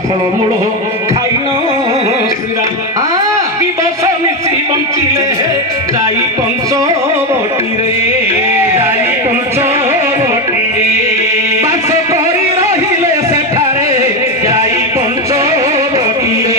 फल मूल खाइन श्रीराम दिवस मिशी बंचिले जाई पंचवटी रे जाई पंचवटी रे बास करी रहिले सेठारे जाई पंचवटी रे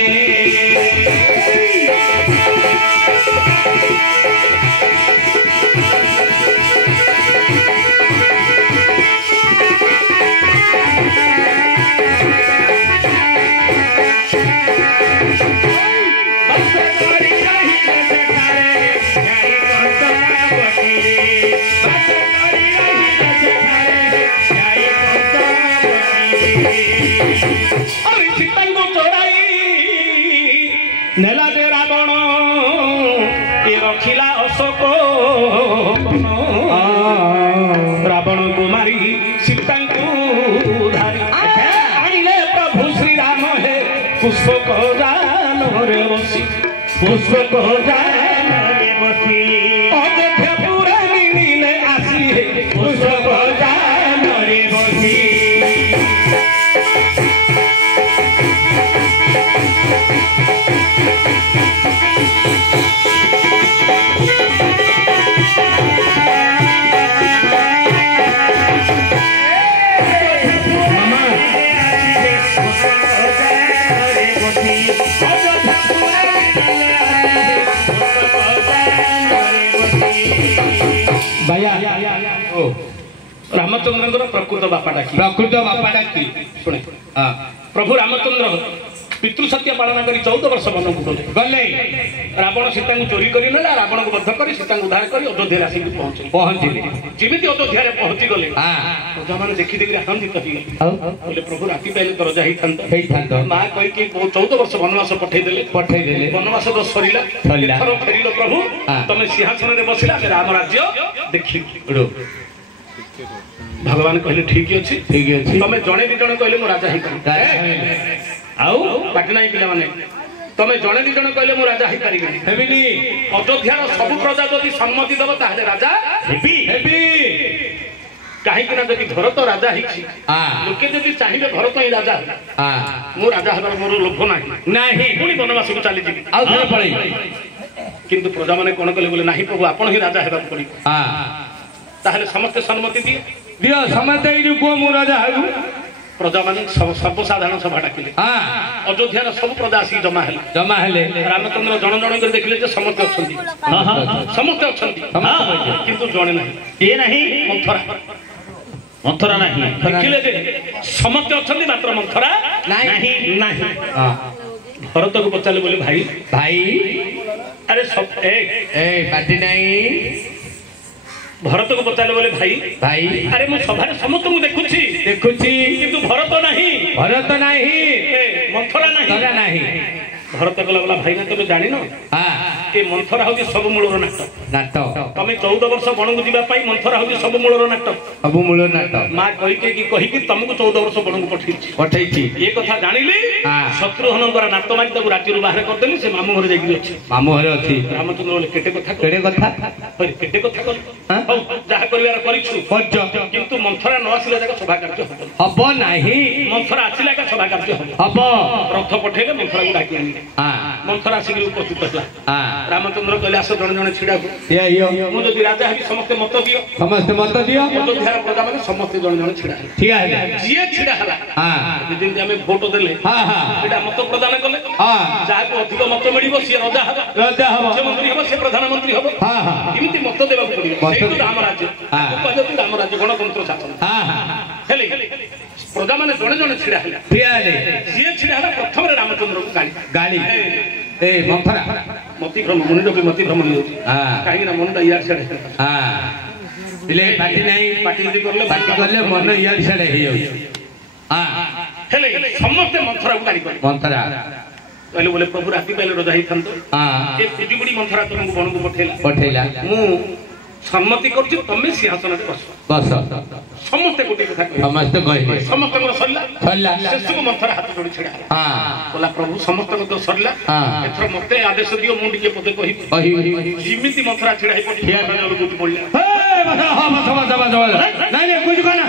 नेला दे रावण ये रखिला अशोक रावण को मारी सीता को धारी आनिले प्रभु श्री राम है पुष्पक जान रे बसी पुष्पक जान रे बसी अयोध्या पूरा मिले आसी है पुष्पक जान रे बसी रामचंद्र प्रकृत बापा डाकी शुणे प्रभु रामचंद्र पितृ सत्य पालन कर 14 वर्ष वन को गले रावण सीता को चोरी कर ना रावण को बद्ध कर सीता को उद्धार कर अयोध्या आसिक पहुंचले जीवित अयोध्या अयोध्या पहुंची गले प्रजा मैंने देखी देखी आनंदित होले प्रभु राति पाइले तो रजा होता माँ कही 14 वर्ष वनवास पठेदेले वनवास तो सरीला फेरिल प्रभु तुम सिंहासन में बसिला राम राज्य देखी भगवान कहले ठीक अच्छी तुम जड़े दी जन कहले राजा बाकी ना पिला माने तुम जड़े दी जन कहले राजा हो पारि अयोध्यार सब प्रजा जदि सम्मति दब ताहले राजा कहीं जदि भरत राजा लोके जदि चाहिए भरत ही राजा मु राजा हबार मोर लोभ नहीं पुणी वनवास को चली किंतु प्रजा मैंने कौन कले बोले नहीं प्रभु आपण ही राजा हेबाक पड़ी ताहले समस्त सम्मति दियो समस्त राजा प्रजा मान सर्वसाधारण सभा डाकिले अयोध्यार सब प्रजा आसिक जमा हेले रामचंद्र जन जन कर देखिले जे समस्त अछंती समस्त अछंती किंतु जणे नहीं ये नहीं मंथरा नहीं देखिले जे समस्त अछंती मात्र मंथरा नहीं भरत को पचाले बोले भाई अरे सब पार्टी नहीं भरत को पचारे बोले भाई अरे मु सभा समस्त देखुची किंतु भरत नहीं मंथरा नहीं भरत कहला भाई ना तुम जान ये मंथरा हूँ सब मूलर नाटक तुम 14 वर्ष बन को जावाई मंथरा हूँ सब मूलर नाटक माँ कहीकि तुमको 14 वर्ष बन को पठे ये कथा जानिली शत्रुघ्न द्वारा नात मारी राज्य बाहर करदेली से मामू घर मामू घर अच्छी रामचंद्र बोले केटे कथा जहाँ कर किंतु मंथरा न आसिला जाक सभा कार्य हम नहीं मंथरा आसिला का सभा कार्य हम रथ पठेले मंथरा को डाकी आनी मंथरा आसिक उपस्थित है रामचंद्र कहले आस जन जन छिड़ा मुझे राजा है समस्त मत दियो अयोध्यार प्रजा मैंने समस्त जन जन छिड़ा जी छिड़ा दिन आम भोट देले मत प्रदान कले जहाँ को अधिक मत मिल सी राजा हम मुख्यमंत्री हम से प्रधानमंत्री हम केमी मत देवा पड़ो राम राज्य राम राज्य गणतंत्र शासन प्रजा मैंने जड़े जड़े छिड़ा जी छिड़ा प्रथम रामचंद्र को गाली मंथरा मति भ्रम मुनि भी मति भ्रम कहीं ना मन इया छड़े इले पाटी नहीं पाटी यदि करले मन इया छड़े हे हेले समस्त मंथरा को गाड़ी मंथरा कहले बोले प्रभु राति पहले रजा ही थंतो ए पिजुगुडी मंथरा तुमको बन को पठेला मु सम्मति करछि तमे सिंहासन पे बस समस्त कोटी कथा समस्त कहि समस्त को सरला शेष को मंथरा हाथ जोड़ी छडा बोला प्रभु समस्त को तो सरला एथर मते आदेश दियो मु के पदे कहि जिमिति मंथरा छडा ही पड़ी ठिया जल गुट पड़ला हे नहीं कुछ कहना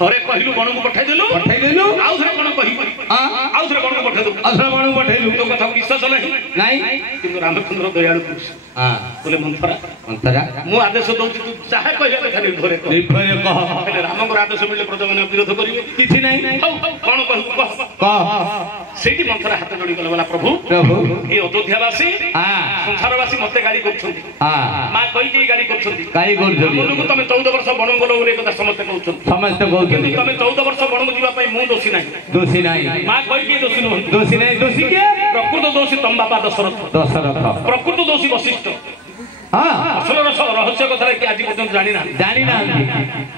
थरे कहलु बण को पठाई देलु आउ थरे कोन कहि आउ थरे बण को पठाई देलु आउ थरे बण को पठाइलु तो कथा विश्वास नहीं किंतु रामचंद्र दयालु पुरुष बोले मंथरा मु आदेश दउछि तू चाहे कहले कथा निर्भर कह राम को आदेश मिले प्रजा माने विरोध करिवे किछि नहीं कोन कह सेठी मंथरा हाथ जोड़ी गला वाला प्रभु ए अयोध्यावासी संसारवासी मते गाड़ी करछंती मां कहि के गाड़ी करछंती हमनको तमे 14 वर्ष बण गलो रे कथा समस्त कहउछन किंतु तमे 14 वर्ष बण जीवा पई मु दोषी नाही मां कहि के दोषी नहीं दोषी के प्रकृत दोषी तम बापा दशरथ प्रकृत दोषी वशिष्ठ असल रहस्य कथा कि आज पर्यंत जानी ना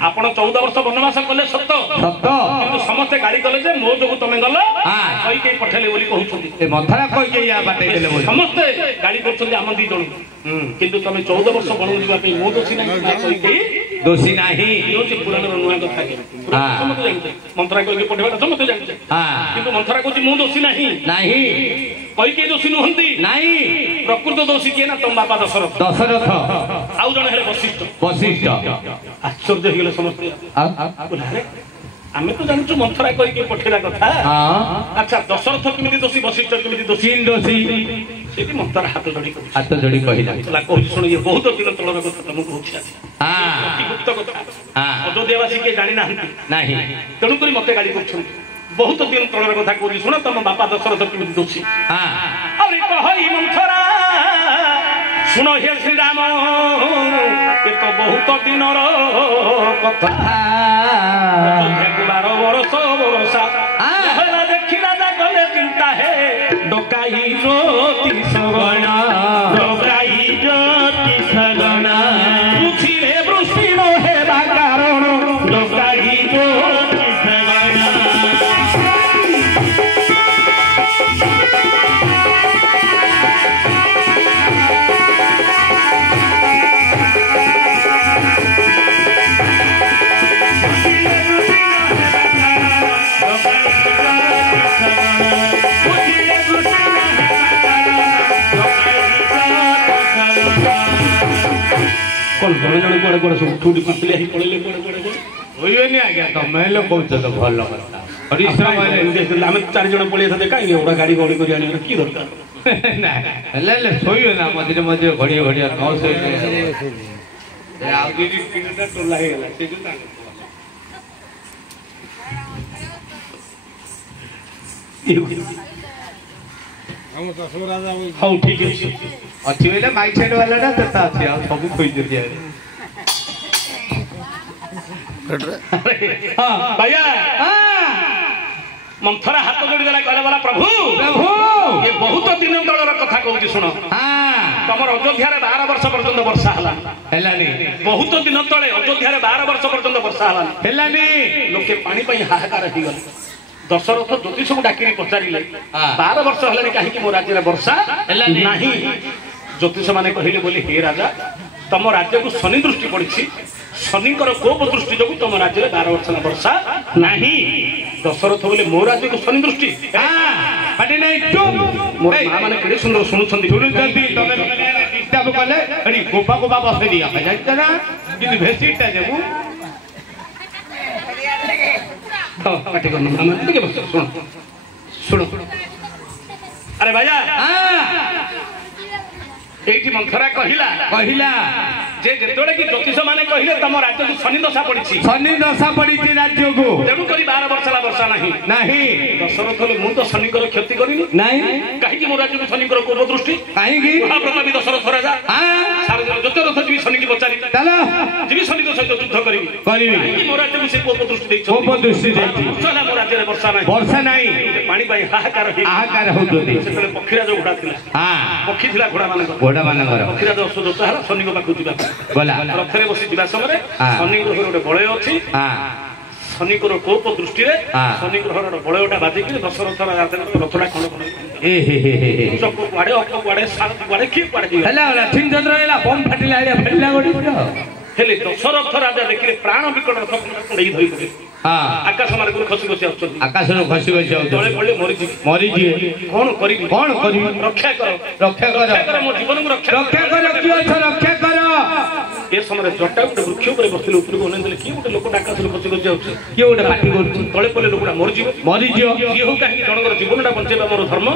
आपण 14 वर्ष वनवास कले सत्य किंतु समस्त गाड़ी कले जे मो जो तमे गल कहि के पठेले बोली कहउछंती ए मंथरा कहि के या बाटे देले बोली समस्त गाड़ी करछंती हम दी जण किंतु तमे 14 वर्ष बण जीवा पे मो दोषी नाही कहि के दोषी नाही यो जे पुराण नुआ कथा के समस्त जानते मंथरा कहि के पठेबा समस्त जानते किंतु मंथरा कहछि मो दोषी नाही कहि के दोषी नहंती नाही प्रकृत दोषी के ना तम बापा दशरथ आउ जण हेले वशिष्ठ आश्चर्य हो गेले समस्त आमे तो जानछु मंथरा कहि के पठेला कथा अच्छा दशरथ केमिति दोषी वशिष्ठ केमिति दोषी सेठी मंथरा हाथ जोड़ी कहिला कहू सुन ये बहुत दिन तळर कथा तुमको कहूछि अछि गुप्त कथा अयोध्यावासी के जानि नाही तेणु करी मते गाड़ी करछन बहुत दिन तळर कथा कहू सुन तम बापा दशरथ केमिति दोषी अरे कहई मंथरा सुन हे श्री राम ये तो बहुत दिन कथा 12 वर्षा देखिला गले चिंता है डोकाई ज्योति सगणा पृथ्वी वृष्टि न हेबा कारण डोकाई ज्योति सगणा कौन बड़े जन कोड़े कोड़े सब ठूटी पतले ही पड़ले कोड़े होइबे आ गया तो मैं लोग कहू तो भलो कथा परिश्रम वाले हम 4 जन पळे था काई ओडा गाड़ी गोड़ी करी आनी की दरकार ना ले सोइयो ना मझे घड़िया कौ से आ दीदी किनटा टोला हे गेला से जुता हम तो राजा हां ठीक है अच्छी बेले माइक सेट वाला ना तता अच्छी आ सब खोई दिया हां भैया मंथरा हाथ जोड़ी देला कहले वाला प्रभु ये बहुत दिन तळर कथा कहूची सुनो तमर अयोध्या रे 12 वर्ष पर्यंत वर्षा हलानी बहुत दिन तळे अयोध्या रे 12 वर्ष पर्यंत वर्षा हलानी लोके पानी पई हाहाकार ही गले दशरथ ज्योतिष को डाकी पचारे 12 वर्ष हलानी कहीं मो राज्य रे वर्षा नहीं ज्योतिष माने कहले बोली हे राजा तम राज्य को शनि दृष्टि पड़ी शनिकर कोप दृष्टि जो तुम राज्य में 12 वर्ष वर्षा नहीं दशरथ बोले मो राज्य को शनि दृष्टि मोर मां माने केडे सुंदर सुनुछंती तमे डिस्टर्ब कले अरे गोपा गोपा बसे दिया जानत ना कि भेसीटा जेबू तो पाटी करन हम ठीक है बस सुनो अरे भैया एठी मंथरा कहिला जे जेतोले कि ज्योतिष माने कहिले तम राज्य को शनि दशा पड़ी राज्य को जेनु करी 12 वर्षा नहीं दशरथ ले मु तो शनि कर क्षति करिनी नहीं काहे कि मो राज्य को शनि कर कोप दृष्टि काहे कि महाप्रतापी दशरथ राजा सारे दशरथ जी शनि की ପଚାରି ଚାଲ ଯିବି ଶନିଙ୍କ ସହିତ ଯୁଦ୍ଧ କରିବି ମୋ ରାଜ୍ୟକୁ ସେ କୋପ ଦୃଷ୍ଟି ଦେଇଛନ୍ତି ମୋ ରାଜ୍ୟରେ ବର୍ଷା ନାହିଁ ପାଣି ପାଇଁ ହାହାକାର ହଉଛନ୍ତି ସେତେବେଳେ ପକ୍ଷୀରାଜ ଘୋଡ଼ା ଥିଲା ପକ୍ଷୀ ଥିଲା ଘୋଡ଼ାମାନଙ୍କର ପକ୍ଷୀରାଜ ଅଶ୍ୱ ହେଲା ଶନିଙ୍କ ପାଖକୁ ଯିବା ଗଲା ରଥରେ ବସି ଯିବା ସମୟରେ ଶନି ଗ୍ରହର ଗୋଟେ ବଳୟ ଅଛି ଶନିଙ୍କର କୋପ ଦୃଷ୍ଟିରେ ଶନି ଗ୍ରହର ବଳୟଟା ବାଜିକି ଦଶରଥ ରଥଟା ଖଣ୍ଡ ଚକ କୁଆଡେ ଅକ କୁଆଡେ ସାରଥି କୁଆଡେ କିଏ କୁଆଡେ ହେଲେ ଦଶରଥ ରାଜା ଦେଖିଲେ ପ୍ରାଣ ବିକଟ ରଥ କୁଣ୍ଡେଇ ଧରିଥିଲେ ଆକାଶ ମାର୍ଗରୁ ଖସି ଖସି ଆସୁଛନ୍ତି ଆକାଶରୁ ଖସି ଖସି ତଳେ ପଡ଼ିଲେ ମରିଯିବେ କଣ କରିବି ରକ୍ଷା କର ମୋ ଜୀବନକୁ ରକ୍ଷା କର ଏ ସମୟରେ ଜଟା ଗୋଟେ ବୃକ୍ଷ ଉପରେ ବସିଲେ ଉପରକୁ ଅନେଇଥିଲେ କିଏ ଗୋଟେ ଲୋକଟା ଆକାଶରୁ ଖସି ଖସି ଯାଉଛି କିଏ ଗୋଟେ ପାଟି କରୁଛି ତଳେ ପଡ଼ିଲେ ଲୋକଟା ମରିଯିବ କିଏ ହଉ କାହିଁକି ଜଣଙ୍କର ଜୀବନଟା ବଞ୍ଚେଇବା ମୋର ଧର୍ମ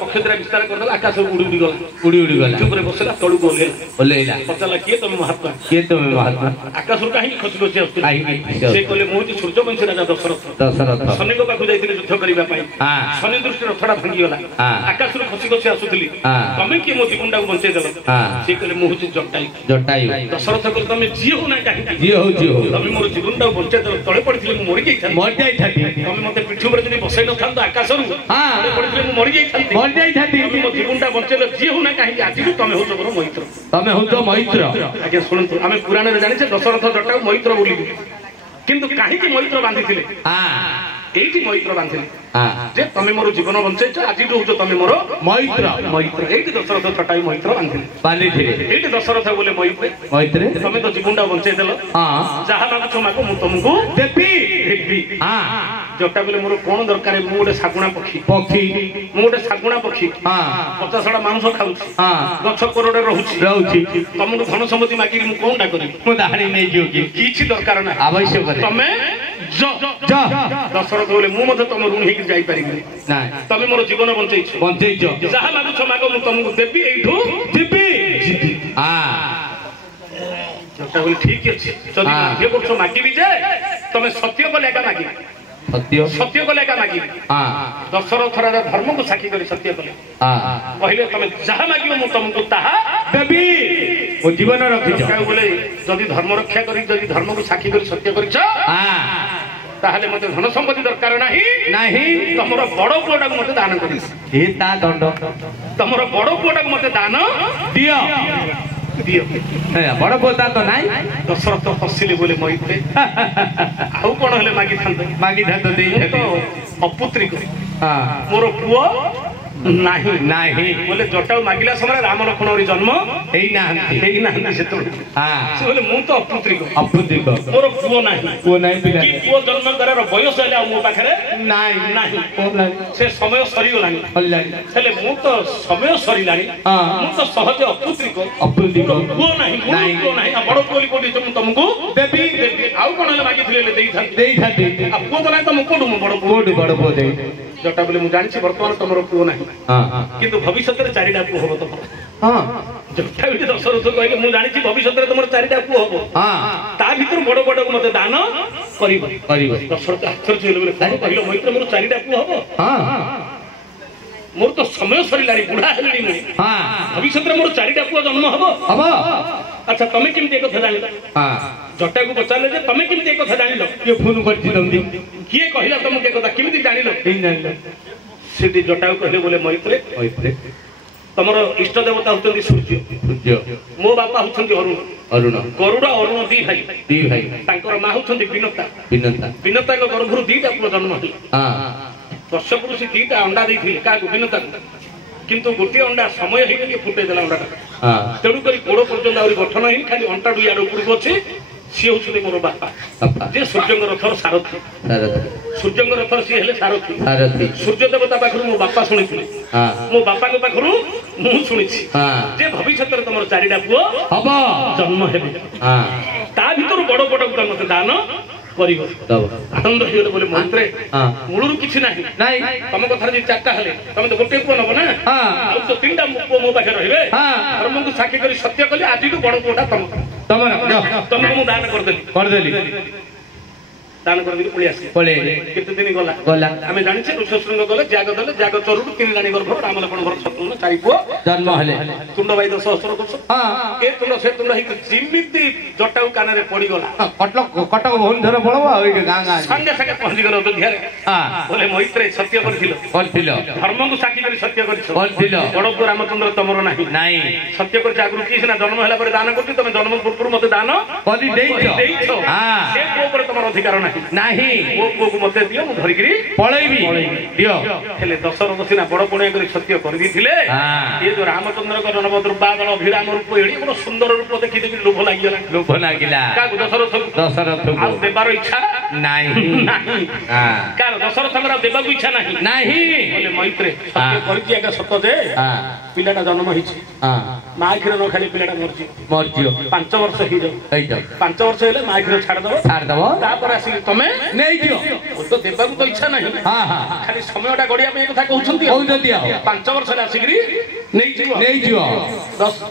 ପକ୍ଷେଦ୍ରା ବିସ୍ତାର କରିଦେଲା ଆକାଶରୁ ଉଡି ଗଲା ଉପରେ ବସିଲା ତଳକୁ ଓହ୍ଲେଇଲା ପଚାରିଲା କିଏ ତମେ ମହାତ୍ମା ଆକାଶରୁ କାହିଁକି ଖସି ଖସି ଆସୁଥିଲେ ସେ କହିଲେ ମୁଁ ହଉଛି ସୂର୍ଯ୍ୟବଂଶୀ ରାଜା ଦଶରଥ ଶନିଙ୍କ ପାଖକୁ ଯାଇଥିଲି ଯୁଦ୍ଧ କରିବା ପାଇଁ ଶନି ଦୃଷ୍ଟି ରଥଟା ଭାଙ୍ଗିଗଲା ଆକାଶରୁ ଖସି ଖସି ଆସୁଥିଲି ତମେ କିଏ ମୋ ଜୀବନଟାକୁ ବଞ୍ଚେଇ ଦେଲ ସେ କହିଲେ ମୁଁ ହଉଛି ଜଟାୟୁ ଦଶରଥ କହିଲେ ତମେ ଯିଏ ହଉ ନା କାହିଁକି ତମେ ମୋର ଜୀବନଟାକୁ ବଞ୍ଚେଇ ଦେଲ ତଳେ ପଡିଥିଲେ ମୁଁ ମରିଯାଇଥାନ୍ତି ତମେ ମତେ ପିଠି ଉପରେ ଯଦି ବସେଇ ନଥାନ୍ତ ଆକାଶରୁ ପଡିଥିଲେ ମୁଁ ମରିଯାଇଥାନ୍ତି ମୋ ଜୀବନଟା ବଞ୍ଚେଇଲ ଯିଏ ହଉ ନା କାହିଁକି ଆଜିକୁ ତମେ ହଉଛ ମୋର ମୈତ୍ର ଆଜ୍ଞା ଶୁଣନ୍ତୁ ଆମେ ପୁରାଣରେ ଜାଣିଛେ ଦଶରଥ ଜଟାୟୁ ମୈତ୍ର ବୋଲିକି କିନ୍ତୁ କାହିଁକି ମୈତ୍ର ବାନ୍ଧିଥିଲେ ଏଇଠି ମୈତ୍ର ବାନ୍ଧିଲେ ଯେ ତମେ ମୋର ଜୀବନ ବଞ୍ଚେଇଛ ଆଜିଠୁ ହଉଛ ତମେ ମୋର ମୈତ୍ର ଏଇଠି ଦଶରଥ ଜଟାୟୁ ମୈତ୍ର ବାନ୍ଧିଥିଲେ ଏଇଠି ଦଶରଥ ବୋଲେ ମୈତ୍ର ତମେ ତ ଜୀବନଟା ବଞ୍ଚେଇ ଦେଲ ଯାହା ମାଗୁଛ ମାଗ ମୁଁ ତମକୁ ଦେବି ଜଟା ବୋଲେ ମୋର କଣ ଦରକାର ମୁଁ ଗୋଟେ ଶାଗୁଣା ପକ୍ଷୀ ମୁଁ ଗୋଟେ ଶାଗୁଣା ପକ୍ଷୀ 50ଟା ମାଂସ ଖାଉଛି ଗଛ କୋରଡେ ରହୁଛି ତମକୁ ଧନ ସମ୍ପତ୍ତି ମାଗିକି ମୁଁ କଣଟା କରିବି ମୁଁ ଦାହାଣି ନେଇଯିବ କିଛି ଦରକାର ନାହିଁ ଆବଶ୍ୟକ ତମେ ଦଶରଥ ବୋଲେ ମୁଁ ମଧ୍ୟ ତମ ଋଣ ହେଇକି ଯାଇପାରିବିନି ତମେ ମୋର ଜୀବନ ବଞ୍ଚେଇଛ ଯାହା ମାଗୁଛ ମାଗ ମୁଁ ତମକୁ ଦେବି ଏଇଠୁ ଯିବି ଜଟା ବୋଲେ ଠିକ ଅଛି ଯଦି ବାଧ୍ୟ କରୁଛ ମାଗିବି ଯେ ତମେ ସତ୍ୟ କଲେ ଏକା ମାଗିବି ସତ୍ୟ କଲେ ଏକା ମାଗିବି ଦଶରଥ ରାଜା ଧର୍ମକୁ ସାକ୍ଷୀ କରି ସତ୍ୟ କଲେ କହିଲେ ତମେ ଯାହା ମାଗିବ ମୁଁ ତମକୁ ତାହା ଦେବି ମୋ ଜୀବନ ରଖିଛ ବୋଲେ ଯଦି ଧର୍ମ ରକ୍ଷା କରି ଯଦି ଧର୍ମକୁ ସାକ୍ଷୀ କରି ସତ୍ୟ କରିଛ ତାହେଲେ ମତେ ଧନ ସମ୍ପତ୍ତି ଦରକାର ନାହିଁ ତମର ବଡ ପୁଅଟାକୁ ମତେ ଦାନ କରିବ ତା ଦଣ୍ଡ ତମର ବଡ ପୁଅଟାକୁ ମତେ ଦାନ ଦିଅ ବଡ ପୁଅ ତା ତ ନାଇଁ ଦଶରଥ ହସିଲେ ବୋଲେ ମଇତେ ଆଉ କଣ ହେଲେ ମାଗିଥାନ୍ତ ଦେଇ ଅପୁତ୍ରିକ ମୋର ପୁଅ ନାହିଁ ବୋଲେ ଜଟାୟୁ ମାଗିଲା ସମୟରେ ରାମ ଲକ୍ଷ୍ମଣ ଜନ୍ମ ହେଇନାହାନ୍ତି ସେତେବେଳେ ସେ ବୋଲେ ମୁଁ ତ ଅପୁତ୍ରିକ ମୋର ପୁଅ ନାହିଁ ପୁଅ ଜନ୍ମ କରିବାର ବୟସ ହେଲେ ଆଉ ମୋ ପାଖରେ ନାହିଁ ସେ ସମୟ ସରିଗଲାଣି ହେଲେ ମୁଁ ତ ସମୟ ସରିଲାଣି ମୁଁ ତ ସହଜେ ଅପୁତ୍ରିକ ପୁଅ ନାହିଁ ବଡ ପୁଅ କୋଉଠି ମୁଁ ତମକୁ ଦେବି ଆଉ କଣ ହେଲେ ମାଗିଥିଲେ ଦେଇଥାନ୍ତି ଆଉ ପୁଅ ତ ନାହିଁ ତ ମୁଁ କୋଉଠୁ ମୁଁ ବଡ ପୁଅ ଦେବି ଜଟା ବୋଲେ ମୁଁ ଜାଣିଛି ବର୍ତ୍ତମାନ ତମର ପୁଅ ନାହିଁ କିନ୍ତୁ ଭବିଷ୍ୟତରେ 4ଟା ପୁଅ ହବ ତମର ଜଟା ଏଠି ଦଶରଥ କହିଲେ ମୁଁ ଜାଣିଛି ଭବିଷ୍ୟତରେ ତମର 4ଟା ପୁଅ ହବ ତା ଭିତରୁ ବଡ ବଡକୁ ମତେ ଦାନ କରିବ ଦଶରଥ ଆଶ୍ଚର୍ଯ୍ୟ ହେଲେ ବୋଲେ କଣ କହିଲ ମୈତ୍ର ମୋର 4ଟା ପୁଅ ହବ ମୋର ତ ସମୟ ସରିଲାଣି ବୁଢା ହେଲିଣି ମୁଁ ଭବିଷ୍ୟତରେ ମୋର 4ଟା ପୁଅ ଜନ୍ମ ହବ ଆଚ୍ଛା ତମେ କେମିତି ଏ କଥା ଜାଣିଲ ଜଟାକୁ ପଚାରିଲେ ଯେ ତମେ କେମିତି ଏ କଥା ଜାଣିଲ କିଏ ଫୋନ କରିଛି କିଏ କହିଲା ତମକୁ ଏ କଥା କେମିତି ଜାଣିଲ ସେଠି ଜଟାକୁ କହିଲେ ବୋଲେ ମୈତ୍ରେ ତମର ଇଷ୍ଟ ଦେବତା ହଉଛନ୍ତି ସୂର୍ଯ୍ୟ ମୋ ବାପା ହଉଛନ୍ତି ଅରୁଣ ଗରୁଡ ଅରୁଣ ଦି ଭାଇ ତାଙ୍କର ମା ହଉଛନ୍ତି ବିନତାଙ୍କ ଗର୍ଭରୁ 2ଟା ପୁଅ ଜନ୍ମ ହେଲେ କଶ୍ୟପରୁ ସେ 2ଟା ଅଣ୍ଡା ଦେଇଥିଲେ କାହାକୁ ବିନତାକୁ କିନ୍ତୁ ଗୋଟିଏ ଅଣ୍ଡା ସମୟ ହେଇକି ଫୁଟେଇ ଦେଲା ଅଣ୍ଡାଟା ତେଣୁକରି ଗୋଡ ପର୍ଯ୍ୟନ୍ତ ଆହୁରି ଗଠନ ହେଇନି ଖାଲି ଅଣ୍ଟା ଡୁଆଡ ଉପରକୁ ଅଛି ସିଏ ହଉଛନ୍ତି ମୋର ବାପା ଯେ ସୂର୍ଯ୍ୟଙ୍କ ରଥର ସାରଥୀ ସୂର୍ଯ୍ୟଙ୍କ ରଥର ସିଏ ହେଲେ ସାରଥୀ ସୂର୍ଯ୍ୟ ଦେବତା ପାଖରୁ ମୋ ବାପା ଶୁଣିଥିଲେ ମୋ ବାପାଙ୍କ ପାଖରୁ ମୁଁ ଶୁଣିଛି ଯେ ଭବିଷ୍ୟତରେ ତମର 4ଟା ପୁଅ ହବ ଜନ୍ମ ହେବେ ତା ଭିତରୁ ବଡ ବଡକୁ ମତେ ଦାନ କରିବ ଆନନ୍ଦ ହେଇଗଲେ ବୋଲେ ମନ୍ତ୍ରେ ମୂଳରୁ କିଛି ନାହିଁ ତମ କଥାରେ ଯଦି 4ଟା ହେଲେ ତମେ ତ ଗୋଟେ ପୁଅ ନବ ନା ଆଉ ତ 3ଟା ପୁଅ ମୋ ପାଖରେ ରହିବେ ଧର୍ମକୁ ସାକ୍ଷୀ କରି ସତ୍ୟ କଲେ ଆଜିଠୁ ବଡ ପୁଅଟା ତମକୁ ମୁଁ ଦାନ କରିଦେଲି ଦାନ କରିକି ପଳେଇ ଆସିଲେ ପଳେଇଲେ କେତେ ଦିନ ଗଲା ଆମେ ଜାଣିଛେ ଋଷଶୃଙ୍ଗ ଗଲେ ଜାଗ ଦେଲେ ଜାଗ ଚରୁରୁ 3 ରାଣୀ ଗର୍ଭ ରାମ ଲକ୍ଷ୍ମଣଙ୍କର 7 4 ପୁଅ ଜନ୍ମ ହେଲେ ତୁଣ୍ଡ ବାଇ 10 ସହସ୍ର କୋଷ ଏ ତୁଣ୍ଡ ସେ ତୁଣ୍ଡ ହେଇକି ଯେମିତି ଜଟାଉ କାନରେ ପଡିଗଲା କଟକ ଭୁବନେଶ୍ୱର ପଳବ ଆଉ ଗାଁ ଗାଁ ସାଙ୍ଗେ ସାଙ୍ଗେ ପହଞ୍ଚିଗଲ ଅଯୋଧ୍ୟାରେ ବୋଲେ ମୈତ୍ରେୟ ସତ୍ୟ କରିଥିଲ ଧର୍ମକୁ ସାକ୍ଷୀ କରି ସତ୍ୟ କରିଛ ବଡ ପୁଅ ରାମଚନ୍ଦ୍ର ତମର ନାହିଁ ସତ୍ୟ କରିଛ ଆଗରୁ କି ସିନା ଜନ୍ମ ହେଲା ପରେ ଦାନ କରୁଛି ତମେ ଜନ୍ମ ପୂର୍ବରୁ ମତେ ଦାନ ଦେଇଛ ସେ ପୁଅ ଉପରେ ତମର ଅଧିକାର ନାହିଁ ମୋ ପୁଅକୁ ମତେ ଦିଅ ମୁଁ ଧରିକିରି ପଳେଇବି ଦିଅ ହେଲେ ଦଶରଥ ସିନା ବଡ ପୁଣିଆ କରି ସତ୍ୟ କରିଦେଇଥିଲେ ଏ ଯୋଉ ରାମଚନ୍ଦ୍ରଙ୍କ ଜନ୍ମ ଦୁର୍ବାଦଳ ଅଭିରାମ ରୂପ ଏଡି ବଡ ସୁନ୍ଦର ରୂପ ଦେଖି ଦେଖି ଲୋଭ ଲାଗିଲା କାହାକୁ ଦଶରଥକୁ ଆଉ ଦେବାର ଇଚ୍ଛା ନାହିଁ କାହାର ଦଶରଥଙ୍କର ଆଉ ଦେବାକୁ ଇଚ୍ଛା ନାହିଁ ବୋଲେ ମୈତ୍ରେୟ ସତ୍ୟ କରିଛି ଏକା ସତ ଯେ ପିଲାଟା ଜନ୍ମ ହେଇଛି ମା କ୍ଷୀର ନ ଖାଲି ପିଲାଟା ମରିଯିବ 5 ବର୍ଷ ହେଇଯାଉ 5 ବର୍ଷ ହେଲେ ମା କ୍ଷୀର ଛାଡିଦବ ତାପରେ ଆସିକି ତମେ ନେଇଯିବ ତ ଦେବାକୁ ତ ଇଚ୍ଛା ନାହିଁ ଖାଲି ସମୟଟା ଗଡିବା ପାଇଁ କଥା କହୁଛନ୍ତି 5 ବର୍ଷ ହେଲେ ଆସିକିରି ନେଇଯିବ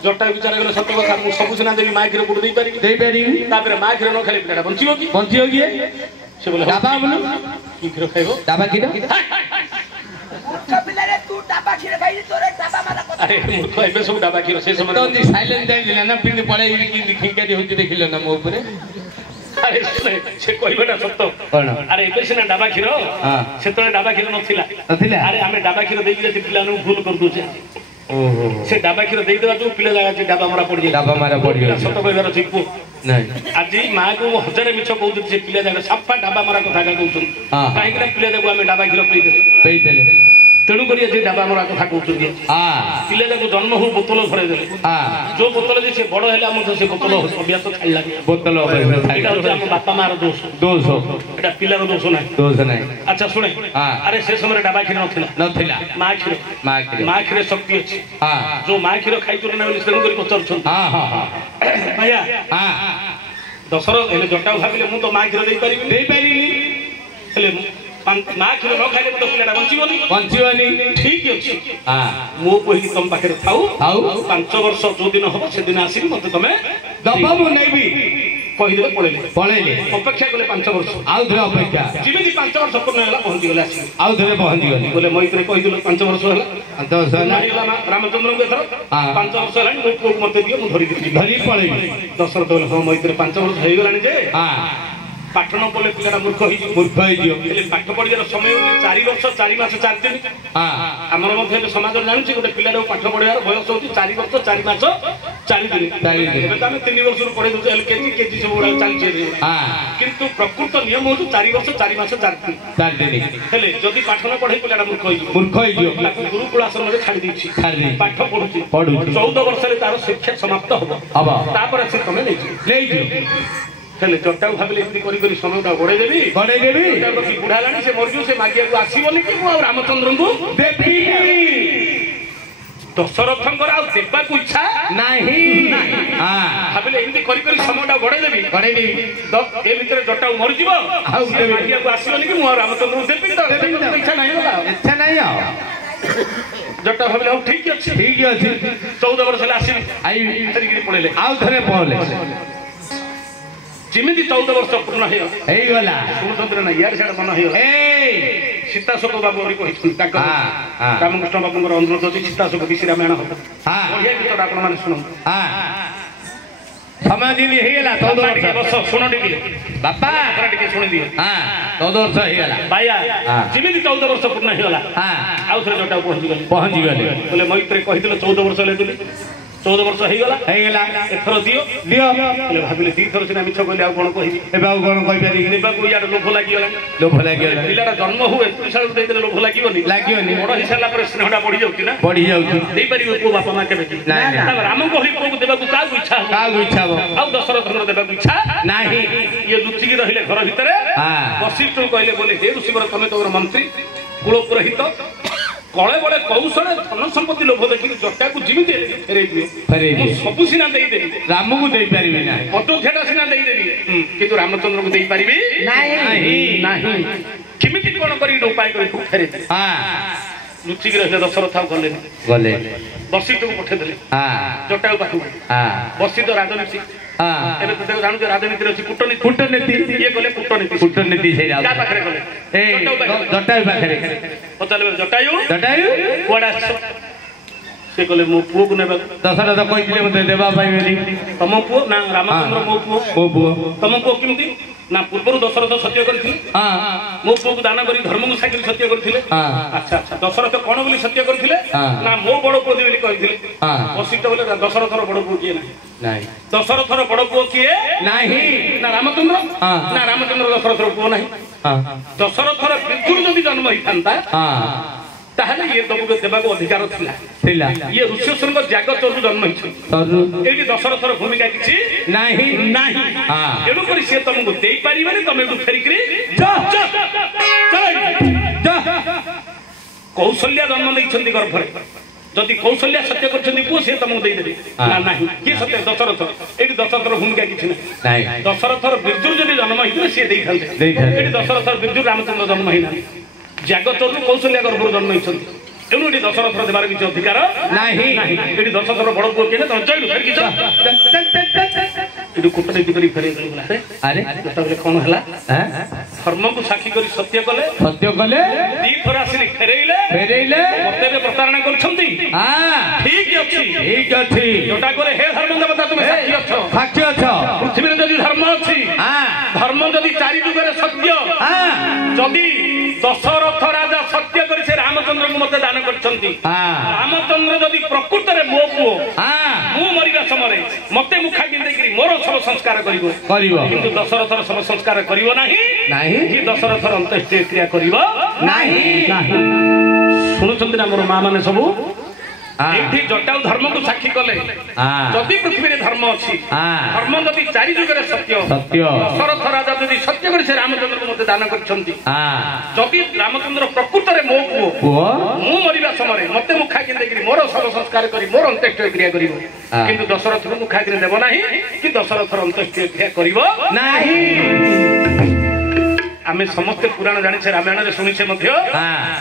ଜଟା ବିଚାର କଲେ ସତ କଥା ମୁଁ ସବୁ ସିନା ଦେବି ମା କ୍ଷୀର କୋଉଠି ଦେଇପାରିବି ତାପରେ ମା କ୍ଷୀର ନ ଖାଲି ପିଲାଟା ବଞ୍ଚିବ କି ସେ ବୋଲେ କି କ୍ଷୀର ଖାଇବ ଡାବା କ୍ଷୀର अरे मूर्ख एबे सब डाबा କ୍ଷୀର ସେ ସମୟ ତ ସାଇଲେନ୍ସ ଦେଇଥିଲା ନା ପିଣ୍ଡି ପଳେଇ କି ଖିଙ୍କାରି ହଉଛି ଦେଖିଲ ନା ମୋ ଉପରେ अरे से कहबाटा सत्य अरे एबे सिना डाबा କ୍ଷୀର सेतले डाबा କ୍ଷୀର नथिला अरे आमे डाबा କ୍ଷୀर देई जे पिला नु भूल कर दोचे ओहो से डाबा କ୍ଷୀर देई देबा जो पिला जागा जे डाबा मारा पड़ जाय सत्य कहबार छिपु नहीं आज माँ को 1000 मिछ कहू जे पिला जागा साफा डाबा मारा कथा का कहउछन काहे कि पिला जाको आमे डाबा କ୍ଷୀर पेई देले तेणु करी जे डाबा मारा कथा कहउछन पिला जाको जन्म हो बोतल भरे देले जो बोतल जे से बड़ हैला हम से बोतल अभ्यास छाड़ला बोतल एटा होछ हम बापा मार दोष एटा पिलार दोष नाही अच्छा सुने अरे से समय डाबा କ୍ଷୀर नथिला माँ କ୍ଷୀर शक्ति अछि जो माँ କ୍ଷୀर खाइ चुर ना बोली तेणु करी पचरछन भैया दशरथ हेले जटा भाबिले मु तो माँ କ୍ଷୀर देई पारिबी हेले माँ କ୍ଷୀर न खाइले तो पिलाटा बंचिबनी ठीक अछि मो कोही तुम पाखे थाउ 5 वर्ष जो दिन हो से दिन आसी मते तमे दबा मु नैबी कहिदे पळेले अपेक्षा कले 5 वर्ष आउ धरे अपेक्षा जिमेदी 5 वर्ष पूर्ण होला पहुंची गेला आसी आउ धरे पहुंची गेली बोले मैत्रेय कहिदे 5 वर्ष होला 10 होला रामचंद्र को एथर 5 वर्ष होला मो को मते दियो मु धरी पळेबी दशरथ बोले हां मैत्रेय 5 वर्ष हे गेलानी जे पाठ न पढ़े पिला मूर्ख पाठ पढ़ार समय 4 वर्ष 4 मास 4 दिन आमर समाज जानूँ गोटे पिला पाठ पढ़ार बयस हो 4 वर्ष 4 मास 4 दिन 3 वर्ष पढ़े दूसरे एलकेजी केजी सब चलती किंतु प्रकृत नियम हो 4 वर्ष 4 मास 4 दिन हेले जदि पाठ न पढ़े पिला मूर्ख गुरुकुल आश्रम में छाड़ी पाठ पढ़ुची 14 वर्ष तार शिक्षा समाप्त हम से तुम हेले जटा भाविले एमती करी समयटा गड़े देवी बुढ़ा लानी से मरजू से मागिया को आसीबनी कि मु रामचंद्र को देवी दशरथंकर आ देबा को इच्छा नाही भाविले एमती करी समयटा गड़े देवी तो ए भीतर जटा मर जीवो आ मागिया को आसीबनी कि मु रामचंद्र को देवी तो इच्छा नाही जटा भाविले ठीक अछि 14 वर्ष ले आसी आई तरीके पळेले आ धरे पळले जिमिति 14 वर्ष पूर्ण हेगला सुनतंत्र ना यार छाड़ मन हे सीताशोक बाबू कहि रामकृष्ण बाबू अनुरोध अछि सीताशोक विषय रामायण हो बढ़िया गीत आपण माने सुन समय दिन हेगला 14 वर्ष सुन टिके बापा टिके सुन दियो 14 वर्ष हेगला भाइया जिमिति 14 वर्ष पूर्ण हेगला आउ थरे जटा पहुंची गले बोले मैत्रेय कहिदिले 14 वर्ष ले दिले 14 वर्ष हेगला एथर दियो बोले भाबिले दी थर सिना मिछ कहले आ कोन कहि एबा आ कोन कहि पारि नेबा को यार लोभ लागिला पिलाटा जन्म हुए साल देले लोभ लागियोनी बड़ हिसाला पर स्नेहटा बढ़ी जाउची ना देई परिबो को बापा मा केबे नाही राम को हरि को देबा को का इच्छा हो आ दशरथ को देबा को इच्छा नाही ये लुचि की रहिले घर भितरे वशिष्ठ कहले बोले हे ऋषिवर तमे तोर मंत्री कुल पुरोहित कले बड़े कौशल धन संपत्ति लोभ देखी जटा को जीवित फेरे सबू सीना राम को दे पारि अयोध्या सीना किंतु रामचंद्र को दे पारि किमिति कौन कर उपाय कर फेरे लुचिक रहे दशरथ गले वशिष्ठ को पठेदे जटा पाखु वशिष्ठ राजनीति ଏବେ ତ ଜାଣୁଛ ରାଜନୀତିରେ ଅଛି କୂଟନୀତି କୂଟନୀତି ଇଏ କଲେ କୂଟନୀତି କୂଟନୀତି ସେଇ କାହା ପାଖରେ କଲେ ଜଟାୟୁ ପାଖରେ ପଚାରିଲେ ଜଟାୟୁ କୁଆଡେ ଆସିଛ ସେ କହିଲେ ମୋ ପୁଅକୁ ନେବାକୁ ଦଶରଥ କହିଥିଲେ ମତେ ଦେବା ପାଇଁ ବୋଲି ତମ ପୁଅ ନା ରାମଚନ୍ଦ୍ର ମୋ ପୁଅ ତମ ପୁଅ କେମିତି ନା ପୂର୍ବରୁ ଦଶରଥ ସତ୍ୟ କରିଥିଲେ ମୋ ପୁଅକୁ ଦାନ କରି ଧର୍ମକୁ ସାଙ୍ଗରେ ସତ୍ୟ କରିଥିଲେ ଆଚ୍ଛା ଆଚ୍ଛା ଦଶରଥ କଣ ବୋଲି ସତ୍ୟ କରିଥିଲେ ନା ମୋ ବଡ ପୁଅ ବୋଲି କହିଥିଲେ ବଶିଷ୍ଠ ବୋଲେ ଦଶରଥର ବଡ ପୁଅ କିଏ ନାହିଁ ଦଶରଥର ବଡ ପୁଅ କିଏ ନାହିଁ ନା ରାମଚନ୍ଦ୍ର ନା ରାମଚନ୍ଦ୍ର ଦଶରଥର ପୁଅ ନାହିଁ ଦଶରଥର ପିତୃ ଯଦି ଜନ୍ମ ହେଇଥାନ୍ତା ତାହେଲେ ଇଏ ତମକୁ ଦେବାକୁ ଅଧିକାର ଥିଲା ଇଏ ଋଷ୍ୟଶୃଙ୍ଗ ଜାଗ ଚୋରୁ ଜନ୍ମ ହେଇଛନ୍ତି ଏଇଠି ଦଶରଥର ଭୂମିକା କିଛି ନାହିଁ ତେଣୁକରି ସିଏ ତମକୁ ଦେଇପାରିବନି ତମେ ଏଠୁ ଫେରିକିରି କୌଶଲ୍ୟା ଜନ୍ମ ଦେଇଛନ୍ତି ଗର୍ଭରେ ଯଦି କୌଶଲ୍ୟା ସତ୍ୟ କରିଛନ୍ତି ପୁଅ ସିଏ ତମକୁ ଦେଇଦେବେ ନା ନାହିଁ କିଏ ସତ୍ୟ ଦଶରଥ ଏଇଠି ଦଶରଥର ଭୂମିକା କିଛି ନାହିଁ ଦଶରଥର ବିର୍ଜୁ ଯଦି ଜନ୍ମ ହେଇଥିଲେ ସିଏ ଦେଇଥାନ୍ତେ ଏଠି ଦଶରଥର ବିର୍ଜୁ ରାମଚନ୍ଦ୍ର ଜନ୍ମ ହେଇନାହାନ୍ତି ଜାଗଚରୁ କୌଶଲ୍ୟା ଗର୍ଭରୁ ଜନ୍ମ ହେଇଛନ୍ତି ତେଣୁ ଏଠି ଦଶରଥର ଦେବାର କିଛି ଅଧିକାର ନାହିଁ ଏଠି ଦଶରଥର ବଡ ପୁଅ କିଏ ତମେ ଚଳିଲୁ ଏଠୁ କୂଟନୀତି କରି ଫେରେଇ ଆରେ ଯେତେବେଳେ କଣ ହେଲା ଧର୍ମକୁ ସାକ୍ଷୀ କରି ସତ୍ୟ କଲେ ଦିଥର ଆସିଲି ଫେରେଇଲେ ମତେ ପ୍ରତାରଣା କରୁଛନ୍ତି ଠିକ ଅଛି ଯୋଉଟା କରେ ହେ ଧର୍ମ ଦେବତା ତୁମେ ସାକ୍ଷୀ ଅଛ ପୃଥିବୀରେ ଯଦି ଧର୍ମ ଅଛି ଧର୍ମ ଯଦି ଚାରି ଯୁଗରେ ସତ୍ୟ ଯଦି ଦଶରଥ ରାଜା ସତ୍ୟ କରି ସେ ରାମଚନ୍ଦ୍ରଙ୍କୁ ମତେ ଦାନ କରିଛନ୍ତି ରାମଚନ୍ଦ୍ର ଯଦି ପ୍ରକୃତରେ ମୋ ପୁଅ ମୁଁ ମରିବା ସମୟରେ ମତେ ମୁଖା ପିନ୍ଧେଇକିରି ମୋର ଶବ ସଂସ୍କାର କରିବ କିନ୍ତୁ ଦଶରଥର ଶବ ସଂସ୍କାର କରିବ ନାହିଁ କି ଦଶରଥର ଅନ୍ତ୍ୟେଷ୍ଟିକ୍ରିୟା କ୍ରିୟା କରିବ ନାହିଁ ଶୁଣୁଛନ୍ତି ନା ମୋର ମା ମାନେ ସବୁ ଏଇଠି ଜଟାୟୁ ଧର୍ମକୁ ସାକ୍ଷୀ କଲେ ଯଦି ପୃଥିବୀରେ ଧର୍ମ ଅଛି ଧର୍ମ ଯଦି ଚାରି ଯୁଗରେ ସତ୍ୟ ଦଶରଥ ରାଜା ଯଦି ସତ୍ୟ କରି ସେ ରାମଚନ୍ଦ୍ରଙ୍କୁ ମତେ ଦାନ କରିଛନ୍ତି ଯଦି ରାମଚନ୍ଦ୍ର ପ୍ରକୃତରେ ମୋ ପୁଅ ମୁଁ ମରିବା ସମୟରେ ମତେ ମୁଖା ପିନ୍ଧେଇକିରି ମୋର ଶବ ସଂସ୍କାର କରି ମୋର ଅନ୍ତ୍ୟେଷ୍ଟିକ୍ରିୟା କ୍ରିୟା କରିବ କିନ୍ତୁ ଦଶରଥକୁ ମୁଖା କିଣି ଦେବ ନାହିଁ କି ଦଶରଥର ଅନ୍ତ୍ୟେଷ୍ଟିକ୍ରିୟା କ୍ରିୟା କରିବ ନାହିଁ ଆମେ ସମସ୍ତେ ପୁରାଣ ଜାଣିଛେ ରାମାୟଣରେ ଶୁଣିଛେ ମଧ୍ୟ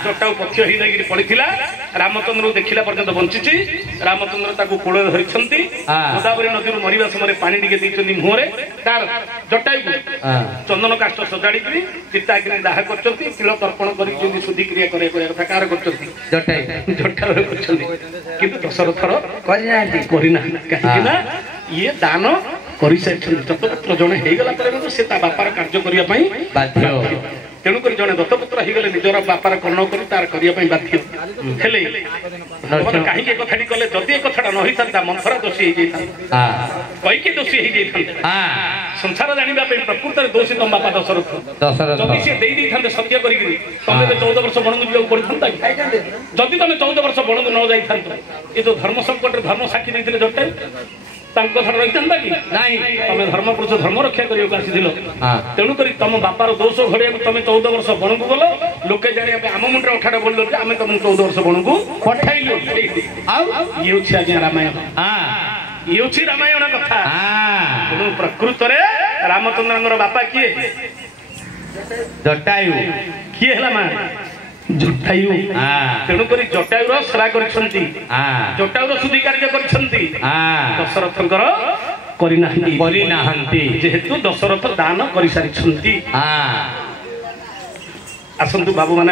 ଜଟାୟୁ ପକ୍ଷ ହେଇକି ପଡିଥିଲା ରାମଚନ୍ଦ୍ରକୁ ଦେଖିଲା ପର୍ଯ୍ୟନ୍ତ ବଞ୍ଚିଛି ରାମଚନ୍ଦ୍ର ତାକୁ କୋଳରେ ଧରିଛନ୍ତି ଗୋଦାବରୀ ନଦୀରୁ ମରିବା ସମୟରେ ପାଣି ଟିକେ ଦେଇଛନ୍ତି ମୁହଁରେ ତାର ଜଟାୟୁକୁ ଚନ୍ଦନ କାଷ୍ଠ ସଜାଡିକିରି ଚିତାଗ୍ନି ଦାହ କରିଛନ୍ତି ତିଳ ତର୍ପଣ କରିକି ଯେମିତି ଶୁଦ୍ଧିକ୍ରିୟା କରିବା କଥା କାହାର କରିଛନ୍ତି ଜଟାୟୁର କରିଛନ୍ତି କିନ୍ତୁ ଦଶରଥର କରିନାହାନ୍ତି କାହିଁକି ନା ଇଏ ଦାନ କରିସାରିଛନ୍ତି ଦତ୍ତପୁତ୍ର ଜଣେ ହେଇଗଲା ପରେ ମଧ୍ୟ ସେ ତା ବାପାର କାର୍ଯ୍ୟ କରିବା ପାଇଁ ବାଧ୍ୟ ତେଣୁକରି ଜଣେ ଦତ୍ତପୁତ୍ର ହେଇଗଲେ ନିଜର ବାପାର କର୍ଣ୍ଣ କରି ତାର କରିବା ପାଇଁ ବାଧ୍ୟ ହେଲେ କାହିଁକି ଏ କଥାଟି କଲେ ଯଦି ଏ କଥାଟା ନ ହେଇଥାନ୍ତା ମନ୍ଥରା ଦୋଷୀ ହେଇଯାଇଥାନ୍ତା କଇକି ଦୋଷୀ ହେଇଯାଇଥାନ୍ତା ସଂସାର ଜାଣିବା ପାଇଁ ପ୍ରକୃତରେ ଦୋଷୀ ତମ ବାପା ଦଶରଥ ଯଦି ସିଏ ଦେଇଥାନ୍ତେ ସତ୍ୟ କରିକିରି ତମେ 14 ବର୍ଷ ବଣକୁ ଯିବାକୁ ପଡିଥାନ୍ତା ଯଦି ତମେ 14 ବର୍ଷ ବଣକୁ ନ ଯାଇଥାନ୍ତ ଏ ଯୋଉ ଧର୍ମ ସଂକଟରେ ଧର୍ମ ସାକ୍ଷୀ ଦେଇଥିଲେ ଜଟାୟୁ ତାଙ୍କ କଥାଟା ରହିଥାନ୍ତା କି ନାହିଁ ତମେ ଧର୍ମ ପୁରୁଷ ଧର୍ମ ରକ୍ଷା କରିବାକୁ ଆସିଥିଲ ତେଣୁକରି ତମ ବାପାର ଦୋଷ ଘୋଡିବାକୁ ତମେ 14 ବର୍ଷ ବଣକୁ ଗଲ ଲୋକେ ଜାଣିବା ପାଇଁ ଆମ ମୁଣ୍ଡରେ ଅଠାଟା ବୋଲିଲ ଯେ ଆମେ ତମକୁ 14 ବର୍ଷ ବଣକୁ ପଠାଇଲୁ ଆଉ ଇଏ ହଉଛି ଆଜ୍ଞା ରାମାୟଣ ଇଏ ହଉଛି ରାମାୟଣ କଥା ତେଣୁ ପ୍ରକୃତରେ ରାମଚନ୍ଦ୍ରଙ୍କର ବାପା କିଏ ଜଟାୟୁ କିଏ ହେଲା ମା ଜଟାୟୁ ତେଣୁକରି ଜଟାୟୁର ସେବା କରିଛନ୍ତି ଜଟାୟୁର ଶୁଦ୍ଧି କାର୍ଯ୍ୟ କରିଛନ୍ତି ଦଶରଥଙ୍କର କରିନାହାନ୍ତି ଯେହେତୁ ଦଶରଥ ଦାନ କରିସାରିଛନ୍ତି ଆସନ୍ତୁ ବାବୁ ମାନେ